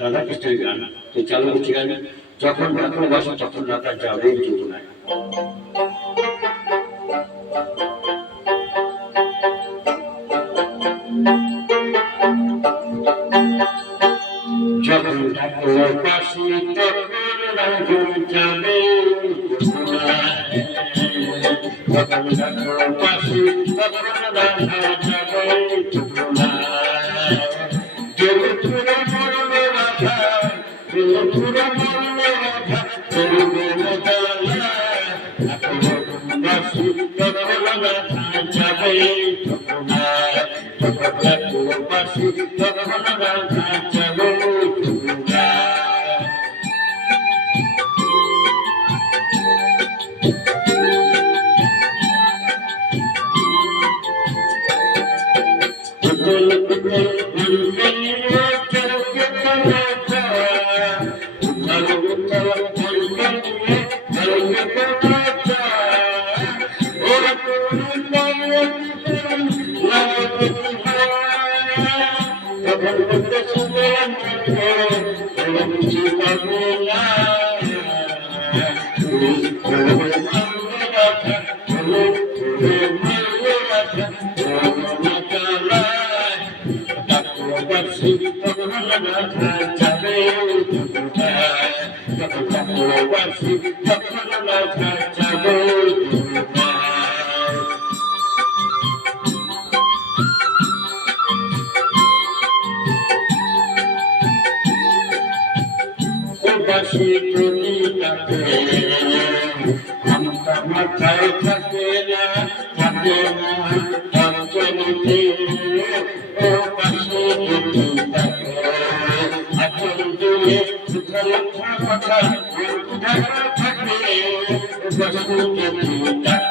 রাধাকৃষ্ণের গান চালু হচ্ছে গান, যখন ঠাকুর বসে তখন রাধা যাবেই যমুনায়। যখন ঠাকুর বসে তখন রাধা যাবে যমুনায়, যখন ঠাকুর বসে তখন রাধা যাবে যমুনায়। জলপুরে মরবে রাধা, জলপুরে মরবে রাধা, করবে জ্বালা। ঠাকুর বসে তখন রাধা যাবে যমুনায়, যখন ঠাকুর বসে তখন রাধা যাবে যমুনায়। মাথায় থাকে না, থাকে না অন্তরিতে, ও পাশে যদি থাকে আচল জুড়ে সুখলক্ষা কথা থাকে, বসু যদি থাকে।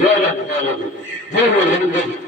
জয় রাধা, জয় রাধা।